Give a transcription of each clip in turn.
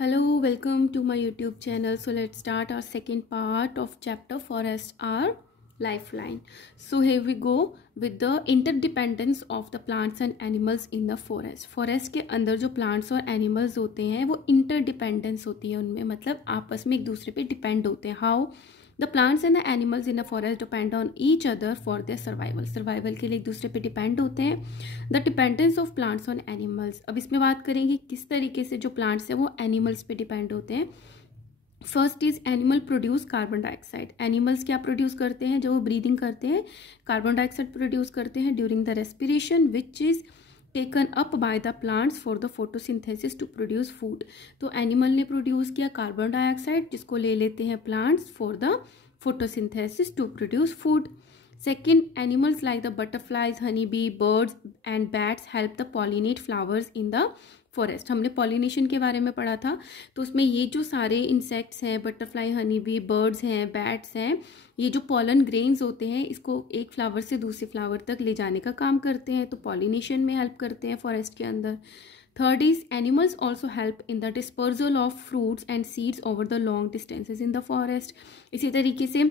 Hello, welcome to my YouTube channel. So let's start our second part of chapter Forests are Lifeline. So here we go with the interdependence of the plants and animals in the forest. Forest के अंदर जो plants और animals होते हैं वो interdependence होती है उनमें, मतलब आपस में एक दूसरे पे depend होते हैं. How? The plants and the animals in the forest depend on each other for their survival. Survival के लिए एक दूसरे पे depend होते हैं. The dependence of plants on animals. अब इसमें बात करेंगे किस तरीके से जो plants हैं वो animals पे depend होते हैं. First is animal produce carbon dioxide. Animals क्या प्रोड्यूस करते हैं? जब वो ब्रीदिंग करते हैं कार्बन डाइऑक्साइड प्रोड्यूस करते हैं during the respiration which is taken up by the plants for the photosynthesis to produce food. तो एनिमल ने प्रोड्यूस किया कार्बन डाइऑक्साइड जिसको ले लेते हैं plants for the photosynthesis to produce food. Second, animals like the butterflies, honeybee, birds and bats help the pollinate flowers in the forest. हमने pollination के बारे में पढ़ा था, तो उसमें ये जो सारे इंसेक्ट्स हैं, बटरफ्लाई, हनीबी, बर्ड्स हैं, बैट्स हैं, ये जो पॉलन ग्रेन्स होते हैं इसको एक फ्लावर से दूसरे फ्लावर तक ले जाने का काम करते हैं, तो पॉलिनेशन में हेल्प करते हैं फॉरेस्ट के अंदर. Third is animals also help in the dispersal of fruits and seeds over the long distances in the forest. इसी तरीके से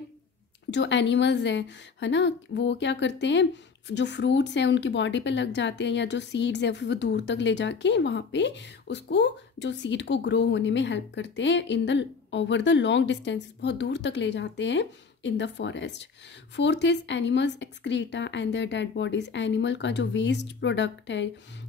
जो एनिमल्स हैं है ना, वो क्या करते हैं, जो फ्रूट्स हैं उनकी बॉडी पे लग जाते हैं या जो सीड्स हैं फिर वो दूर तक ले जाके वहाँ पे उसको जो सीड को ग्रो होने में हेल्प करते हैं in the over the long distance, बहुत दूर तक ले जाते हैं in the forest. Fourth is animals excreta and their dead bodies. Animal का जो वेस्ट प्रोडक्ट है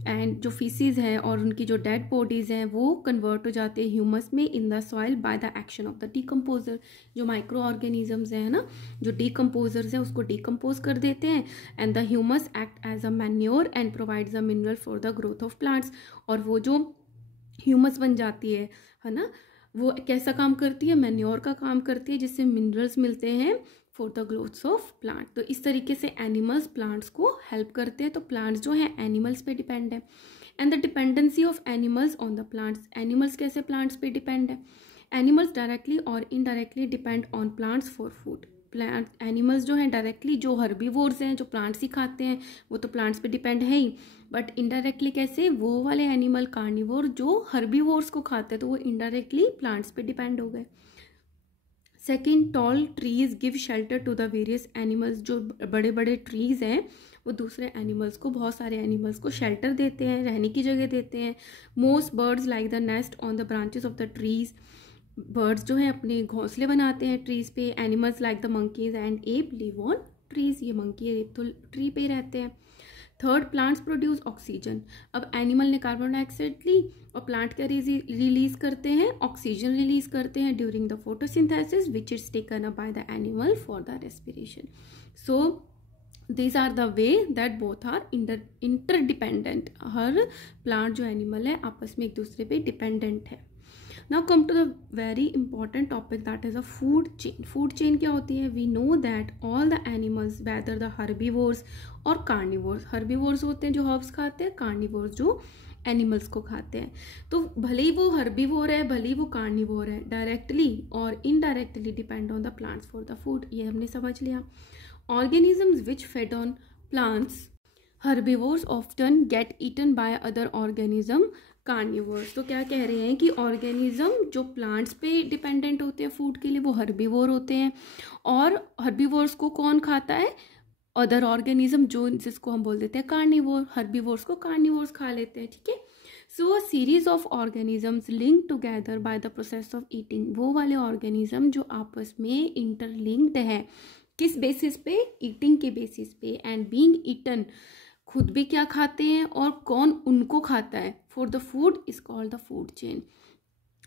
एंड जो फीसिस है और उनकी जो डेड बॉडीज हैं वो कन्वर्ट हो जाते हैं ह्यूमस में in the soil by the action of the decomposer. जो माइक्रो ऑर्गेनिजम्स हैं ना, जो डीकम्पोजर्स हैं उसको डीकम्पोज कर देते हैं and the humus act as a manure and provides a mineral for the growth of plants. और वो जो ह्यूमस बन जाती है ना, वो कैसा काम करती है? मैन्योर का काम करती है जिससे मिनरल्स मिलते हैं for the growth of plant. तो इस तरीके से एनिमल्स प्लांट्स को हेल्प करते हैं. तो प्लांट्स जो हैं एनिमल्स पे डिपेंड है. And the dependency of animals on the plants. Animals कैसे प्लांट्स पे डिपेंड है? एनिमल्स डायरेक्टली और indirectly depend on plants for food. Plant animals जो हैं डायरेक्टली जो हर्बीवोर्स हैं, जो प्लांट्स ही खाते हैं, वो तो प्लांट्स पे डिपेंड है ही. बट इनडायरेक्टली कैसे? वो वाले एनिमल कार्निवोर जो हर्बीवोर्स को खाते हैं तो वो इनडायरेक्टली प्लांट्स पे डिपेंड हो गए. Second, tall trees give shelter to the various animals. जो बड़े बड़े ट्रीज हैं वो दूसरे एनिमल्स को, बहुत सारे एनिमल्स को शेल्टर देते हैं, रहने की जगह देते हैं. Most birds like the nest on the branches of the trees. Birds जो हैं अपने घोंसले बनाते हैं ट्रीज पे. Animals like the monkeys and app live on trees. ये मंकी एप तो ट्री पे ही रहते हैं. Third, plants produce oxygen. अब एनिमल ने कार्बन डाइऑक्साइड ली और प्लांट क्या रिलीज करते हैं? ऑक्सीजन रिलीज करते हैं during the photosynthesis which is taken up by the animal for the respiration. So these are the way that both are interdependent. Her plant जो animal है आपस में एक दूसरे पे डिपेंडेंट है. Now come to the very important topic, that is a food chain. Food chain क्या होती है? We know that all the animals, whether the herbivores or carnivores, herbivores होते हैं जो herbs खाते हैं, carnivores जो एनिमल्स को खाते हैं. तो भले ही वो हर्बीवोर है, भले ही वो कार्निवोर है, डायरेक्टली और indirectly depend on the plants for the food. ये हमने समझ लिया. Organisms which fade on plants, herbivores often get eaten by other organism, carnivores. तो क्या कह रहे हैं कि ऑर्गेनिज्म जो प्लांट्स पे डिपेंडेंट होते हैं फूड के लिए वो हर्बीवोर होते हैं, और हर्बीवोर्स को कौन खाता है? अदर ऑर्गेनिज्म जो जिसको हम बोल देते हैं कार्निवोर. हर्बीवोर्स को कार्निवोर्स खा लेते हैं. ठीक है. So a series of organisms link together by the process of eating. वो वाले ऑर्गेनिज्म जो आपस में इंटरलिंक्ड है किस बेसिस पे? ईटिंग के बेसिस पे. एंड बीइंग ईटन, खुद भी क्या खाते हैं और कौन उनको खाता है for the food is called the food chain.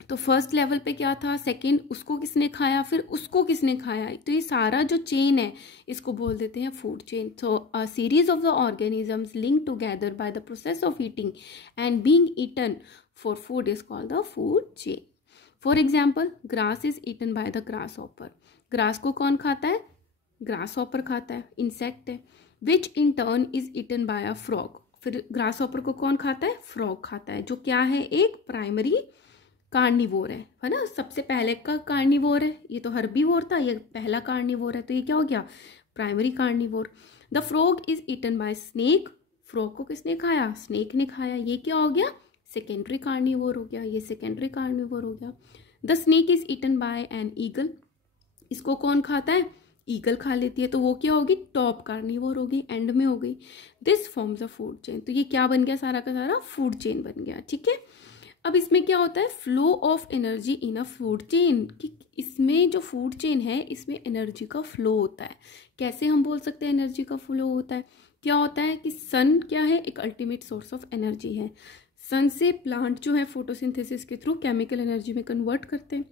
तो फर्स्ट लेवल पे क्या था? सेकंड, उसको किसने खाया, फिर उसको किसने खाया. तो ये सारा जो चेन है इसको बोल देते हैं food chain. So a series of the organisms link together by the process of eating and being eaten for food is called the food chain. For example, grass is eaten by the grasshopper. Grass को कौन खाता है? Grass hopper खाता है, insect है. Which in turn is eaten by a frog. फिर grasshopper को कौन खाता है? फ्रॉग खाता है, जो क्या है? एक प्राइमरी कार्निवोर है ना. सबसे पहले का कार्निवोर है, ये तो हर्बीवोर था, ये पहला कार्निवोर है, तो ये क्या हो गया? Primary carnivore. The frog is eaten by snake. Frog को किसने खाया? स्नेक ने खाया. ये क्या हो गया? सेकेंडरी कार्निवोर हो गया, ये सेकेंडरी कार्निवोर हो गया। The snake is eaten by an eagle, इसको कौन खाता है? ईगल खा लेती है, तो वो क्या होगी? टॉप कार्निवोर होगी, एंड में हो गई। This forms a food chain, तो ये क्या बन गया? सारा का सारा फूड चेन बन गया। ठीक है, अब इसमें क्या होता है? Flow of energy in a food chain, कि इसमें जो फूड चेन है इसमें एनर्जी का फ्लो होता है। कैसे हम बोल सकते हैं एनर्जी का फ्लो होता है? क्या होता है कि सन क्या है? एक अल्टीमेट सोर्स ऑफ एनर्जी है। सन से प्लांट जो है फोटोसिंथेसिस के थ्रू केमिकल एनर्जी में कन्वर्ट करते हैं।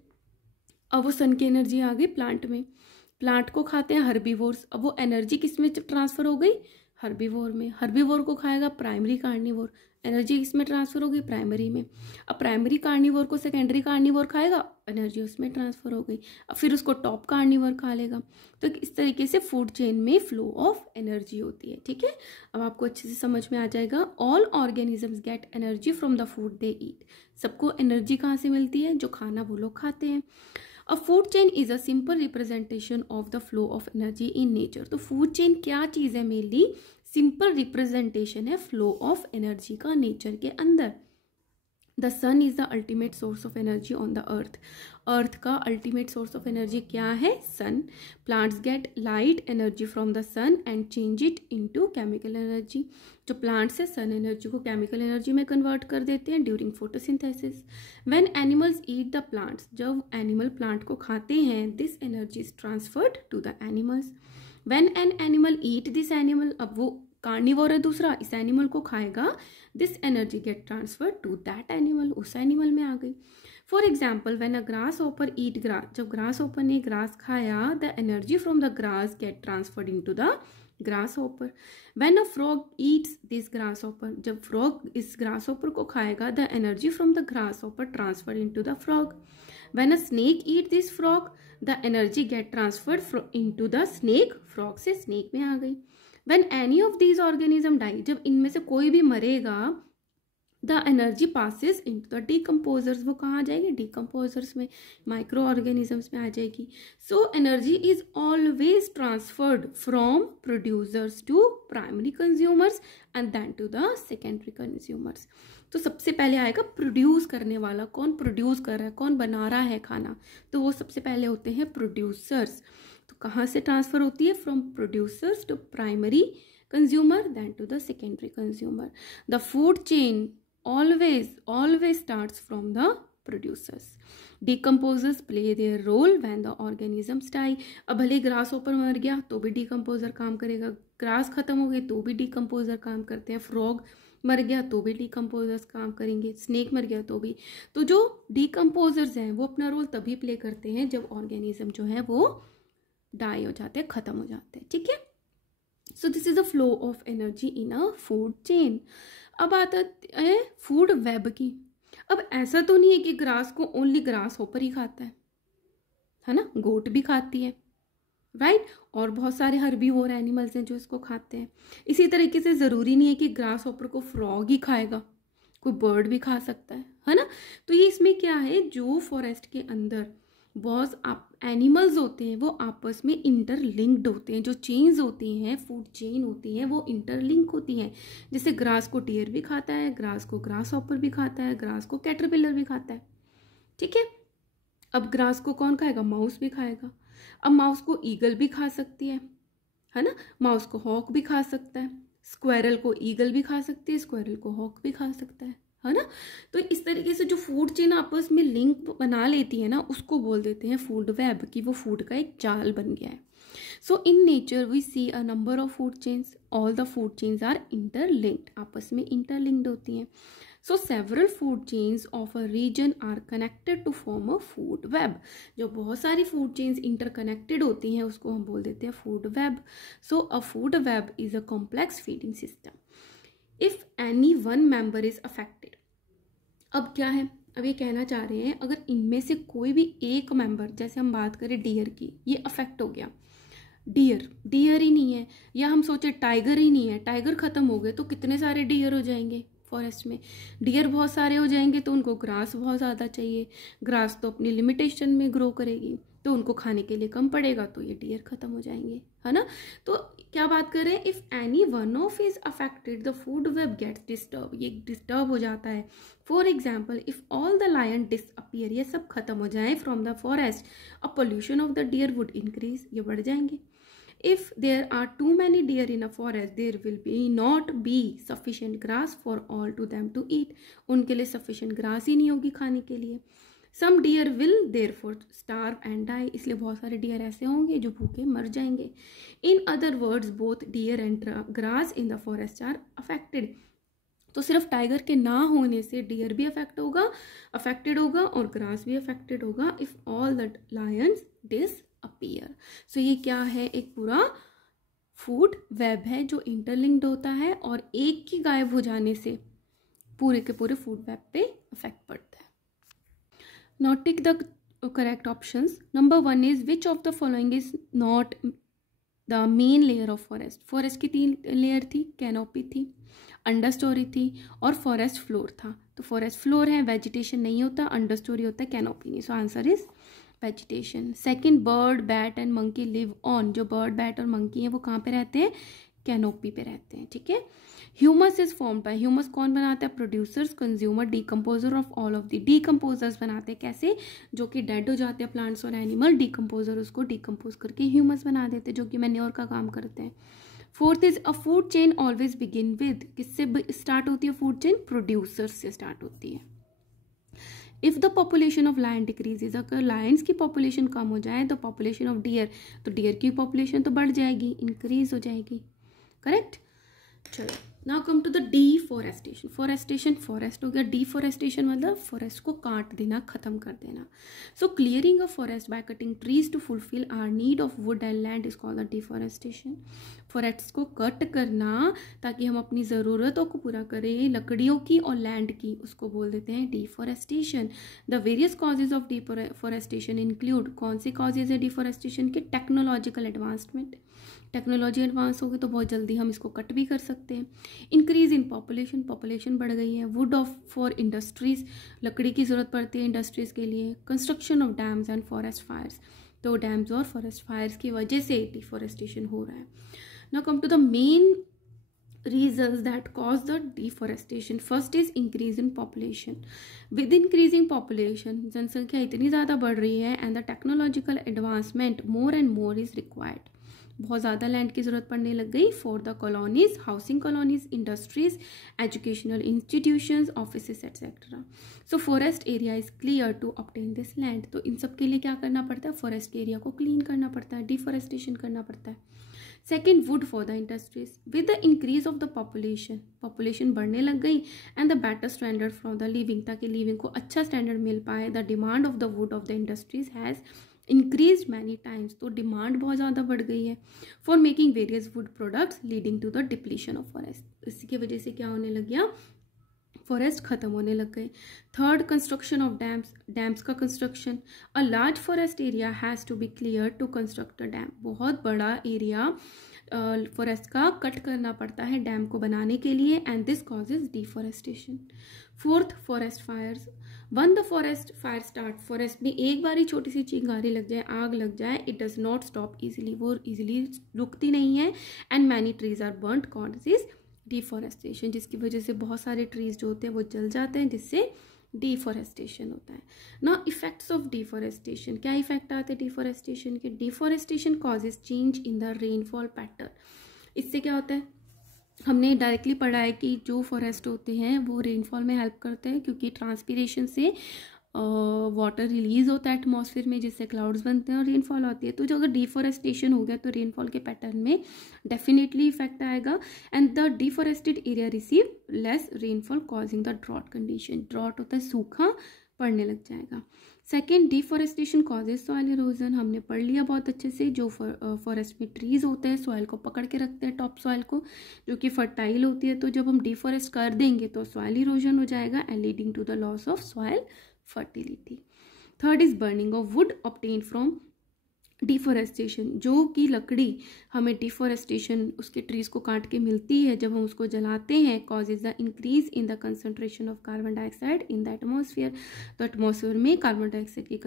अब वो सन की एनर्जी आ गई प्लांट में, प्लांट को खाते हैं हर्बीवोर्स, अब वो एनर्जी किस में ट्रांसफर हो गई? हर्बीवोर में। हर्बीवोर को खाएगा प्राइमरी कार्निवोर, एनर्जी किसमें ट्रांसफर हो गई? प्राइमरी में। अब प्राइमरी कार्निवोर को सेकेंडरी कार्निवोर खाएगा, एनर्जी उसमें ट्रांसफर हो गई। अब फिर उसको टॉप कार्निवोर खा लेगा। तो इस तरीके से फूड चेन में फ्लो ऑफ एनर्जी होती है। ठीक है, अब आपको अच्छे से समझ में आ जाएगा। All organisms get energy from the food they eat, सबको एनर्जी कहाँ से मिलती है? जो खाना वो लोग खाते हैं। A food chain is a simple representation of the flow of energy in nature, तो फूड चेन क्या चीज़ है? मेनली सिंपल रिप्रेजेंटेशन है फ्लो ऑफ एनर्जी का नेचर के अंदर। The sun is the ultimate source of energy on the earth, earth का ultimate source of energy क्या है? Sun. Plants get light energy from the sun and change it into chemical energy, जो plants है sun energy को chemical energy में convert कर देते हैं during photosynthesis. When animals eat the plants, जब एनिमल प्लांट को खाते हैं, this energy is transferred to the animals. When an animal eat this animal, अब वो कार्निवोर है दूसरा, इस एनिमल को खाएगा, this energy get transfer to that animal, उस एनिमल में आ गई। For example when a grasshopper eat grass, जब ग्रास ओपर ने ग्रास खाया, the energy from the grass get transferred into the grasshopper. When a frog eats this grasshopper, जब frog इस grasshopper को खाएगा, the energy from the grasshopper transfer into the frog. When a snake eat this frog, the energy get transferred into the snake, frog से snake में आ गई। When any of these organism die, जब इनमें से कोई भी मरेगा, the energy passes into the decomposers, वो कहाँ जाएगी? डिकम्पोजर्स में, माइक्रो ऑर्गेनिजम्स में आ जाएगी। So energy is always transferred from producers to primary consumers and then to the secondary consumers. तो सबसे पहले आएगा प्रोड्यूस करने वाला, कौन प्रोड्यूस कर रहा है, कौन बना रहा है खाना, तो वो सबसे पहले होते हैं प्रोड्यूसर्स। तो कहाँ से ट्रांसफर होती है? From producers to primary consumer then to the secondary consumer. The food chain always starts from the producers. Decomposers play their role when the organisms die. अब भले ग्रास ऊपर मर गया तो भी डिकम्पोजर काम करेगा, ग्रास खत्म हो गई तो भी डिकम्पोजर काम करते हैं, फ्रॉग मर गया तो भी डिकम्पोजर्स काम करेंगे, स्नेक मर गया तो भी। तो जो डिकम्पोजर्स हैं वो अपना रोल तभी प्ले करते हैं जब ऑर्गेनिज्म जो है वो डाई हो जाते हैं, खत्म हो जाते हैं। ठीक है, so this is the flow of energy in a food chain. अब आता है फूड वेब की। अब ऐसा तो नहीं है कि ग्रास को ओनली ग्रास होपर ही खाता है ना, गोट भी खाती है, राइट, और बहुत सारे हर्बीवोर एनिमल्स हैं जो इसको खाते हैं। इसी तरीके से ज़रूरी नहीं है कि ग्रास होपर को फ्रॉग ही खाएगा, कोई बर्ड भी खा सकता है ना। तो ये इसमें क्या है, जो फॉरेस्ट के अंदर बहुत एनिमल्स होते हैं वो आपस में इंटरलिंक्ड होते हैं, जो चेन्स होती हैं, फूड चेन होती है, वो इंटरलिंक होती हैं। जैसे ग्रास को डियर भी खाता है, ग्रास को ग्रास हॉपर भी खाता है, ग्रास को कैटरपिलर भी खाता है। ठीक है, अब ग्रास को कौन खाएगा? माउस भी खाएगा। अब माउस को ईगल भी खा सकती है ना, माउस को हॉक भी खा सकता है, स्क्वायरल को ईगल भी खा सकती है, स्क्वायरल को हॉक भी खा सकता है ना। तो इस तरीके से जो फूड चेन आपस में लिंक बना लेती है ना, उसको बोल देते हैं फूड वेब, कि वो फूड का एक जाल बन गया है। So in nature we see a number of food chains, all the food chains are interlinked, आपस में इंटरलिंक्ड होती हैं। So several food chains of a region are connected to form a food web, जो बहुत सारी food chains interconnected होती हैं उसको हम बोल देते हैं food web. So a food web is a complex feeding system if any one member is affected. अब क्या है, अब ये कहना चाह रहे हैं अगर इनमें से कोई भी एक मेंबर, जैसे हम बात करें डियर की, ये अफेक्ट हो गया, डियर ही नहीं है, या हम सोचे टाइगर ही नहीं है, टाइगर खत्म हो गए तो कितने सारे डियर हो जाएंगे फॉरेस्ट में, डियर बहुत सारे हो जाएंगे तो उनको ग्रास बहुत ज़्यादा चाहिए, ग्रास तो अपनी लिमिटेशन में ग्रो करेगी, तो उनको खाने के लिए कम पड़ेगा, तो ये डियर खत्म हो जाएंगे, है ना। तो क्या बात कर रहे हैं, if any one of is affected the food web gets disturb, ये डिस्टर्ब हो जाता है। For example if all the lion disappear, ये सब खत्म हो जाए from the forest, a pollution of the deer would increase, ये बढ़ जाएंगे। If there are too many deer in a forest, there will not be sufficient grass for all to them to eat. उनके लिए sufficient grass ही नहीं होगी खाने के लिए। Some deer will therefore starve and die. इसलिए बहुत सारे deer ऐसे होंगे जो भूखे मर जाएंगे। In other words, both deer and grass in the forest are affected. तो सिर्फ टाइगर के ना होने से डियर भी अफेक्टेड होगा और ग्रास भी अफेक्टेड होगा if all the lions disappear. सो ये क्या है, एक पूरा फूड वेब है जो इंटरलिंक्ड होता है और एक की गायब हो जाने से पूरे के पूरे फूड वेब पे इफेक्ट पड़ता है। Now tick the correct options. Number 1 is which of the following is not the main layer of forest. Forest की 3 लेयर थी, कैनोपी थी, अंडर स्टोरी थी और फॉरेस्ट फ्लोर था। तो फॉरेस्ट फ्लोर है, वेजिटेशन नहीं होता, अंडर स्टोरी होता है, कैनोपी नहीं। So answer is vegetation. Second, bird bat and monkey live on. जो बर्ड बैट और मंकी है वो कहाँ पे रहते हैं, कैनोपी पे रहते हैं, ठीक है। Humus is formed by, humus कौन बनाता है, producers, consumer, decomposer of all of the. Decomposers बनाते हैं कैसे, जो कि डेड हो जाते हैं प्लांट्स और एनिमल, डीकम्पोजर उसको डीकम्पोज करके ह्यूमस बना देते हैं जो कि मैन्योर का काम करते हैं। Fourth is a food chain always begin with, किससे स्टार्ट होती है फूड चेन, प्रोड्यूसर्स से स्टार्ट होती है। If the population of lion decreases, अगर लायंस की पॉपुलेशन कम हो जाए द पॉपुलेशन ऑफ डियर, तो डियर की पॉपुलेशन तो बढ़ जाएगी, इंक्रीज हो जाएगी, करेक्ट। चलो now come to the deforestation. Forestation forest हो गया, डीफॉरेस्टेशन मतलब फॉरेस्ट को काट देना, खत्म कर देना। So clearing a forest by cutting trees to fulfil our need of wood and land is called the deforestation. Forest को कट करना ताकि हम अपनी ज़रूरतों को पूरा करें, लकड़ियों की और लैंड की, उसको बोल देते हैं deforestation. The various causes of deforestation include, कौन से कॉजेज है डीफॉरेस्टेशन के, टेक्नोलॉजिकल एडवांसमेंट, टेक्नोलॉजी एडवांस होगी तो बहुत जल्दी हम इसको कट भी कर सकते हैं। इंक्रीज इन पॉपुलेशन, पॉपुलेशन बढ़ गई है। वुड ऑफ फॉर इंडस्ट्रीज, लकड़ी की ज़रूरत पड़ती है इंडस्ट्रीज़ के लिए। Construction of dams and forest fires, तो डैम्स और फॉरेस्ट फायर्स की वजह से डिफॉरेस्टेशन हो रहा है। Now come to the main reasons that cause the deforestation. First is increase in population. With increasing population, जनसंख्या इतनी ज़्यादा बढ़ रही है and the technological advancement more and more is required. बहुत ज़्यादा लैंड की ज़रूरत पड़ने लग गई for the colonies, housing colonies, industries, educational institutions, offices etcetera. So forest area is clear to obtain this land. तो इन सब के लिए क्या करना पड़ता है, फॉरेस्ट के एरिया को क्लीन करना पड़ता है, डिफॉरेस्टेशन करना पड़ता है। Second, wood for the industries. With the increase of the population, population बढ़ने लग गई and the better standard from the living, ताकि लिविंग को अच्छा स्टैंडर्ड मिल पाए, the demand of the wood of the industries has increase many times. तो demand बहुत ज़्यादा बढ़ गई है for making various wood products leading to the depletion of forest. इसी की वजह से क्या होने लग गया, फॉरेस्ट खत्म होने लग गए। Third, construction of dams, dams का construction. A large forest area has to be clear to construct a dam. बहुत बड़ा एरिया फॉरेस्ट का कट करना पड़ता है डैम को बनाने के लिए and this causes deforestation. Fourth, forest fires. One the forest fire start, forest में एक बार ही छोटी सी चिंगारी लग जाए, आग लग जाए, it does not stop easily, वो इजीली रुकती नहीं है and many trees are burned, causes deforestation, जिसकी वजह से बहुत सारे ट्रीज जो होते हैं वो जल जाते हैं, जिससे डिफॉरेस्टेशन होता है। ना इफेक्ट्स ऑफ डिफॉरेस्टेशन, क्या इफेक्ट आते हैं डिफॉरेस्टेशन के, deforestation causes change in the rainfall pattern. इससे क्या होता है, हमने डायरेक्टली पढ़ा है कि जो फॉरेस्ट होते हैं वो रेनफॉल में हेल्प करते हैं, क्योंकि ट्रांसपीरेशन से वाटर रिलीज होता है एटमॉस्फेयर में, जिससे क्लाउड्स बनते हैं और रेनफॉल होती है। तो जो अगर डिफॉरेस्टेशन हो गया तो रेनफॉल के पैटर्न में डेफिनेटली इफेक्ट आएगा and the deforested area receive less rainfall causing the drought condition. Drought होता है सूखा पड़ने लग जाएगा। Second, deforestation causes soil erosion. हमने पढ़ लिया बहुत अच्छे से, जो फॉरेस्ट में ट्रीज होते हैं सॉइल को पकड़ के रखते हैं, टॉप सॉइल को, जो कि फर्टाइल होती है। तो जब हम डिफॉरेस्ट कर देंगे तो सॉइल इरोजन हो जाएगा and leading to the loss of soil fertility. Third is burning of wood obtained from deforestation, जो कि लकड़ी हमें डिफॉरेस्टेशन उसके ट्रीज को काट के मिलती है जब हम उसको जलाते हैं, causes the increase in the concentration of carbon dioxide in the atmosphere. तो एटमॉस्फेयर में कार्बन डाइऑक्साइड की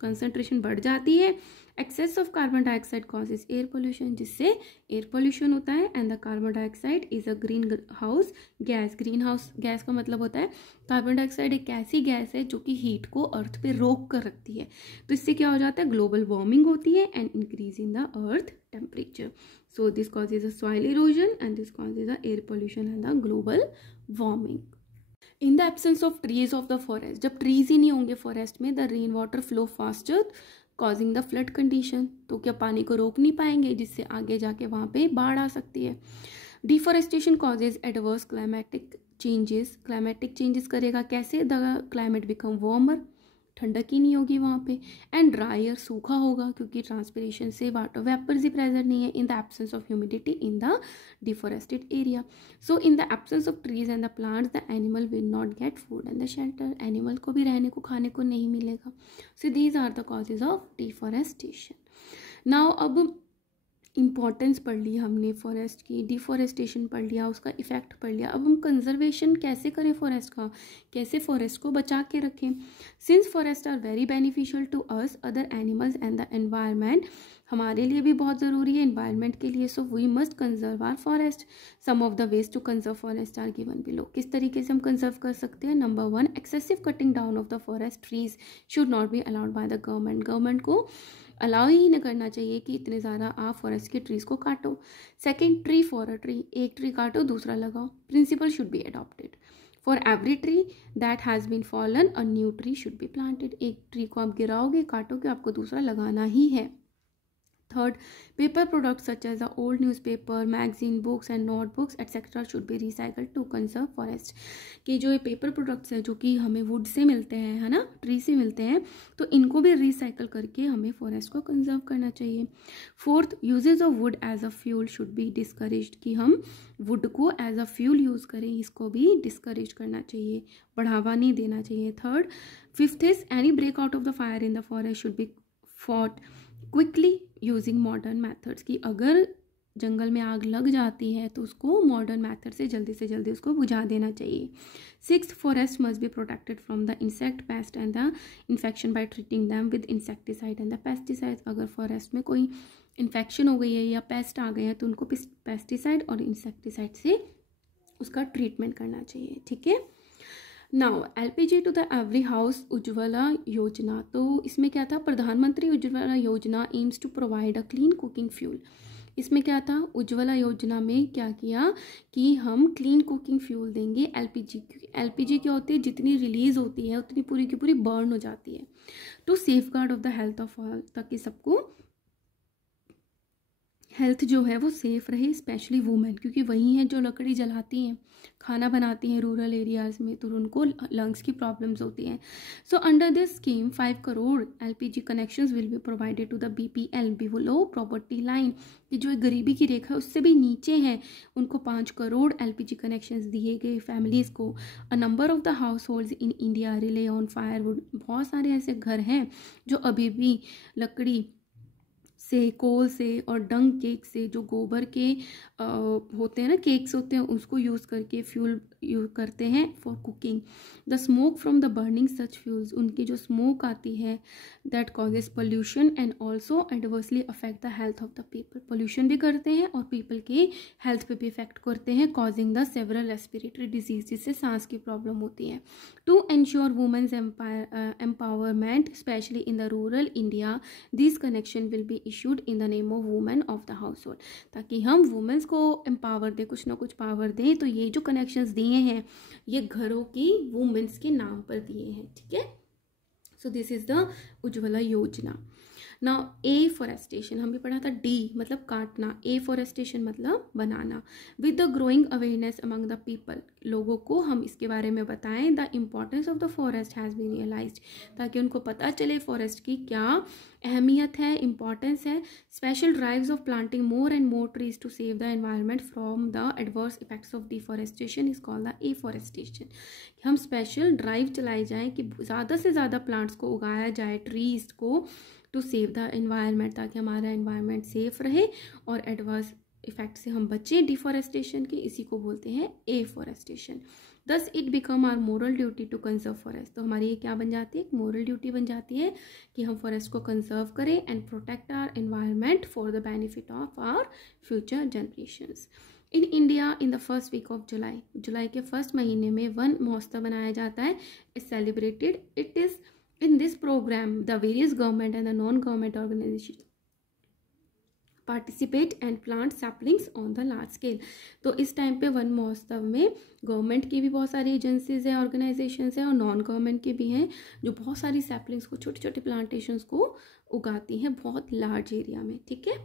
कंसंट्रेशन बढ़ जाती है। Excess of carbon dioxide causes air pollution, जिससे एयर पोल्यूशन होता है। And the carbon dioxide is a greenhouse gas. Greenhouse gas का मतलब होता है कार्बन डाइऑक्साइड एक ऐसी गैस है जो कि हीट को अर्थ पे रोक कर रखती है। तो इससे क्या हो जाता है, ग्लोबल वार्मिंग होती है and increase in the earth temperature. So this causes a soil erosion and this causes a air pollution and the global warming. In the absence of trees of the forest, जब trees ही नहीं होंगे forest में, the rain water flow faster causing the flood condition. तो क्या पानी को रोक नहीं पाएंगे, जिससे आगे जाके वहाँ पे बाढ़ आ सकती है। Deforestation causes adverse climatic changes. Climatic changes करेगा कैसे, द क्लाइमेट बिकम वार्मर, ठंडक ही नहीं होगी वहाँ पे। एंड ड्रायर, सूखा होगा क्योंकि ट्रांसपिरेशन से वाटर वेपर्स ही प्रेजेंट नहीं है। In the absence of humidity in the deforested area. So in the absence of trees and the plants the animal will not get food and the shelter. Animal को भी रहने को खाने को नहीं मिलेगा। So these are the causes of deforestation. Now अब importance पढ़ ली हमने फॉरेस्ट की, डिफॉरेस्टेशन पढ़ लिया, उसका इफेक्ट पढ़ लिया। अब हम कंजर्वेशन कैसे करें फॉरेस्ट का, कैसे फॉरेस्ट को बचा के रखें। Since forest are very beneficial to us, other animals and the environment, हमारे लिए भी बहुत ज़रूरी है, एनवायरनमेंट के लिए। So we must conserve our forest. Some of the ways to conserve forest are given below. किस तरीके से हम कंजर्व कर सकते हैं। Number 1, excessive cutting down of the forest trees should not be allowed by the government. Government को allow ही नहीं करना चाहिए कि इतने ज़्यादा आप फॉरेस्ट के ट्रीज़ को काटो। Second, tree for a tree, एक ट्री काटो दूसरा लगाओ। Principle should be adopted. For every tree that has been fallen a new tree should be planted. एक ट्री को आप गिराओगे, काटोगे, आपको दूसरा लगाना ही है। Third, paper products such as the old newspaper, magazine, books and notebooks etc. should be recycled to conserve forest. कि जो ये पेपर प्रोडक्ट्स हैं जो कि हमें वुड से मिलते हैं, है ना, ट्री से मिलते हैं, तो इनको भी रिसाइकल करके हमें फॉरेस्ट को कंजर्व करना चाहिए। Fourth, uses of wood as a fuel should be discouraged. कि हम वुड को एज अ फ्यूल यूज़ करें, इसको भी डिस्करेज करना चाहिए, बढ़ावा नहीं देना चाहिए। Third, fifth is any breakout of the fire in the forest should be fought quickly using modern methods. की अगर जंगल में आग लग जाती है तो उसको मॉडर्न मैथड से जल्दी उसको बुझा देना चाहिए। Sixth, forest must be protected from the insect, paste and the infection by treating them with insecticide and the pesticide. अगर फॉरेस्ट में कोई इन्फेक्शन हो गई है या पेस्ट आ गए हैं तो उनको पेस्टिसाइड और इंसेक्टिसाइड से उसका ट्रीटमेंट करना चाहिए। ठीक है। Now LPG to the every house Ujjwala Yojana. तो इसमें क्या था, Pradhan Mantri Ujjwala Yojana aims to provide a clean cooking fuel. इसमें क्या था, उज्ज्वला योजना में क्या किया कि हम क्लीन कुकिंग फ्यूल देंगे LPG। LPG क्या होती है, जितनी रिलीज होती है उतनी पूरी की पूरी बर्न हो जाती है। To safeguard of the health of all, ताकि सबको हेल्थ जो है वो सेफ रहे, स्पेशली वुमेन, क्योंकि वही हैं जो लकड़ी जलाती हैं, खाना बनाती हैं रूरल एरियाज़ में, तो उनको लंग्स की प्रॉब्लम्स होती हैं। So under this scheme 5 crore LPG connections will be provided to the BPL, below property line, कि जो गरीबी की रेखा उससे भी नीचे हैं, उनको 5 करोड़ LPG कनेक्शंस दिए गए फैमिलीज़ को। अ number of the house holds in India relay on firewood. बहुत सारे ऐसे घर हैं जो अभी भी लकड़ी से, कोल से और डंग केक से, जो गोबर के होते हैं ना, केक्स होते हैं, उसको यूज़ करके फ्यूल यूज करते हैं for cooking. The smoke from the burning such fuels, उनकी जो स्मोक आती है that causes pollution and also adversely affect the health of the people. Pollution भी करते हैं और पीपल के हेल्थ पे भी इफेक्ट करते हैं, causing the several respiratory disease, जिससे सांस की प्रॉब्लम होती है। To ensure women's empowerment specially in the rural India, this connection will be issued in the name of women of the household. ताकि हम वुमेन्स को एम्पावर दें, कुछ ना कुछ पावर दें, तो ये जो कनेक्शंस दिए हैं ये घरों की वुमेन्स के नाम पर दिए हैं। ठीक है। So this is the Ujjwala Yojana. Now afforestation हमने पढ़ा था, डी मतलब काटना, एफॉरेस्टेशन मतलब बनाना। With the growing awareness among the people, लोगों को हम इसके बारे में बताएं। The importance of the forest has been realised, ताकि उनको पता चले फॉरेस्ट की क्या अहमियत है, इम्पॉर्टेंस है। Special drives of planting more and more trees to save the environment from the adverse effects of deforestation is called the afforestation. हम स्पेशल ड्राइव चलाई जाए कि ज़्यादा से ज़्यादा प्लांट्स को उगाया जाए, ट्रीज को, टू सेव द एनवायरनमेंट, ताकि हमारा एनवायरनमेंट सेफ रहे और एडवर्स इफेक्ट से हम बचें डिफॉरेस्टेशन के, इसी को बोलते हैं afforestation. Thus it become our moral duty to conserve forest, तो हमारी ये क्या बन जाती है, एक मोरल ड्यूटी बन जाती है कि हम फॉरेस्ट को कंजर्व करें and protect our environment for the benefit of our future generations. In India in the first week of July के फर्स्ट महीने में वन महोत्सव मनाया जाता है, is celebrated. It is in this program the various government and the non government organisation participate and plant saplings on the large scale. तो इस time पे one महोत्सव में गवर्नमेंट की भी बहुत सारी एजेंसीज हैं, ऑर्गेनाइजेशंस हैं और नॉन गवर्नमेंट की भी हैं, जो बहुत सारी सैपलिंग्स को, छोटे छोटे प्लांटेशंस को उगाती हैं बहुत लार्ज एरिया में, ठीक है।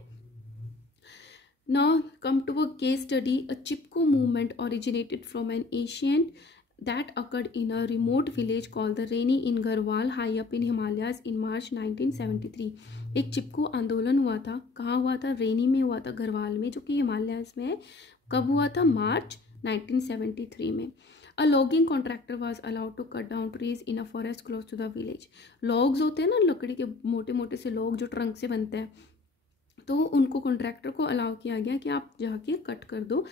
Now come to a case study. A Chipko movement originated from an Asian that occurred in a remote village called the Reni in Garhwal high up in Himalayas in March 1973। एक चिपको आंदोलन हुआ था, कहाँ हुआ था, रेनी में हुआ था, गढ़वाल में, जो कि हिमालयाज में है। कब हुआ था, मार्च 1973 में। A logging contractor was allowed to cut down trees in a forest close to the village. Logs होते हैं ना, लकड़ी के मोटे मोटे से लॉग जो ट्रंक से बनते हैं, तो उनको कॉन्ट्रैक्टर को अलाउ किया गया कि आप जाके कट कर दो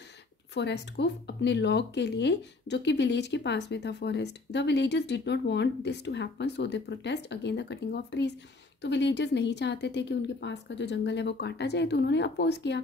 फॉरेस्ट को अपने लॉग के लिए, जो कि विलेज के पास में था forest. The villagers did not want this to happen, so they protest again the cutting of trees. तो विलेजर्स नहीं चाहते थे कि उनके पास का जो जंगल है वो काटा जाए, तो उन्होंने अपोज किया।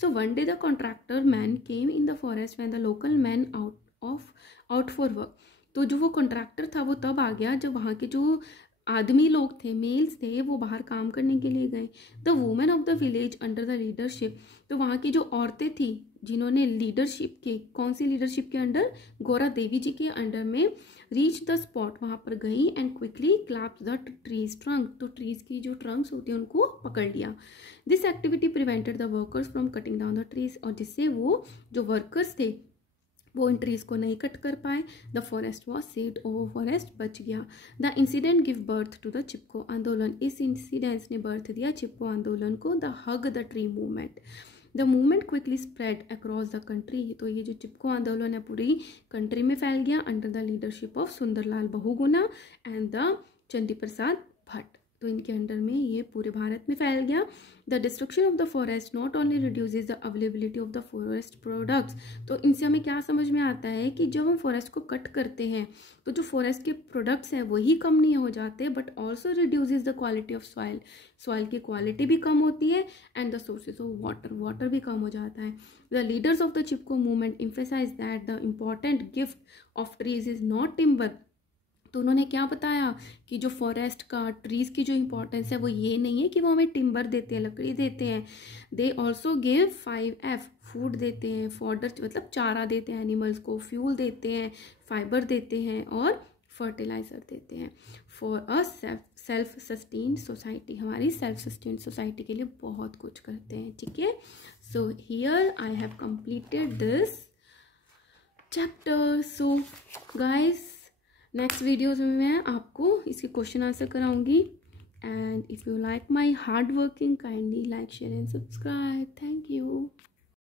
So one day the contractor man came in the forest when the local man out for work. तो जो वो कॉन्ट्रैक्टर था वो तब आ गया जब वहाँ के जो आदमी लोग थे, मेल्स थे, वो बाहर काम करने के लिए गए। The women of the village under the leadership, तो वहाँ की जो औरतें थी जिन्होंने लीडरशिप के, कौन सी लीडरशिप के अंडर, गौरा देवी जी के अंडर में, रीच द स्पॉट, वहाँ पर गई and quickly clasps the trees trunk, तो ट्रीज की जो ट्रंक्स होती हैं उनको पकड़ लिया। This activity prevented the workers from cutting down the trees, और जिससे वो जो वर्कर्स थे वो इन ट्रीज को नहीं कट कर पाए। द फॉरेस्ट वॉज सेव्ड, और फॉरेस्ट बच गया। The incident give birth to the Chipko Andolan, इस इंसिडेंस ने बर्थ दिया चिपको आंदोलन को। The hug the tree movement, the movement quickly spread across the country, तो ये जो चिपको आंदोलन है पूरी कंट्री में फैल गया under the leadership of Sunderlal Bahuguna and the Chandi Prasad Bhatt, तो इनके अंडर में ये पूरे भारत में फैल गया। The destruction of the forest not only reduces the availability of the forest products, तो इनसे हमें क्या समझ में आता है कि जब हम फॉरेस्ट को कट करते हैं तो जो फॉरेस्ट के प्रोडक्ट्स हैं वही कम नहीं हो जाते, but also reduces the quality of soil, soil की क्वालिटी भी कम होती है and the sources of water, water भी कम हो जाता है। The leaders of the Chipko movement emphasise that the important gift of trees is not timber, तो उन्होंने क्या बताया कि जो फॉरेस्ट का, ट्रीज़ की जो इम्पोर्टेंस है वो ये नहीं है कि वो हमें टिम्बर देते हैं, लकड़ी देते हैं। They also give 5F, food देते हैं, फॉडर मतलब चारा देते हैं एनिमल्स को, फ्यूल देते हैं, फाइबर देते हैं और फर्टिलाइज़र देते हैं। For a self sustained society, हमारी सेल्फ सस्टेन्ड सोसाइटी के लिए बहुत कुछ करते हैं, ठीक है। So here I have completed this chapter. So guys, next videos में मैं आपको इसके क्वेश्चन आंसर कराऊंगी। And if you like my hard working, kindly like, share and subscribe. Thank you.